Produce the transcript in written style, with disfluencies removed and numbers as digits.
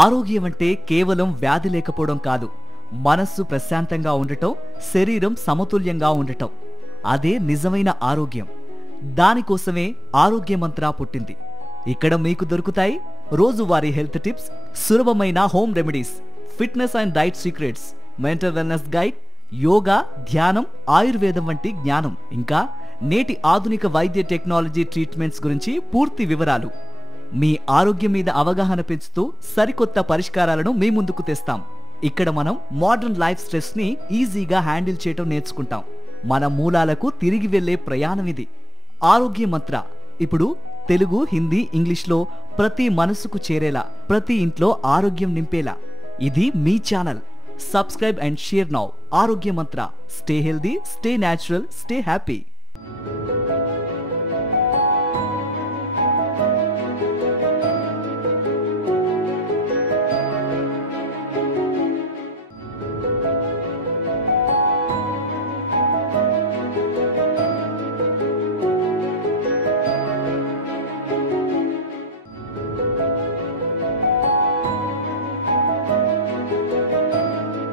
ఆరోగ్యం అంటే కేవలం వ్యాధి లేకపోవడం కాదు, మనస్సు ప్రశాంతంగా ఉండటం, శరీరం సమతుల్యంగా ఉండటం. అదే నిజమైన ఆరోగ్యం. దానికోసమే ఆరోగ్య మంత్ర పుట్టింది. ఇక్కడ మీకు దొరుకుతాయి రోజువారీ హెల్త్ టిప్స్, సులభమైన home remedies, fitness and diet secrets, mental wellness guide, yoga, ధ్యానం, ఆయుర్వేదం వంటి జ్ఞానం, ఇంకా నేటి ఆధునిక వైద్య టెక్నాలజీ ట్రీట్మెంట్స్ గురించి పూర్తి వివరాలు. మీ ఆరోగ్యం మీద అవగాహన పెంచుతూ సరికొత్త పరిష్కారాలను మీ ముందుకు తెస్తాం. ఇక్కడ మనం మోడర్న్ లైఫ్ స్ట్రెస్ ని ఈజీగా హ్యాండిల్ చేయటం నేర్చుకుంటాం. మన మూలాలకు తిరిగి వెళ్లే ప్రయాణం ఇది. ఆరోగ్య మంత్ర ఇప్పుడు తెలుగు, హిందీ, ఇంగ్లీష్లో ప్రతి మనసుకు చేరేలా, ప్రతి ఇంట్లో ఆరోగ్యం నింపేలా. ఇది మీ channel. Subscribe and share now. Arogya Mantra. Stay healthy, stay natural, stay happy.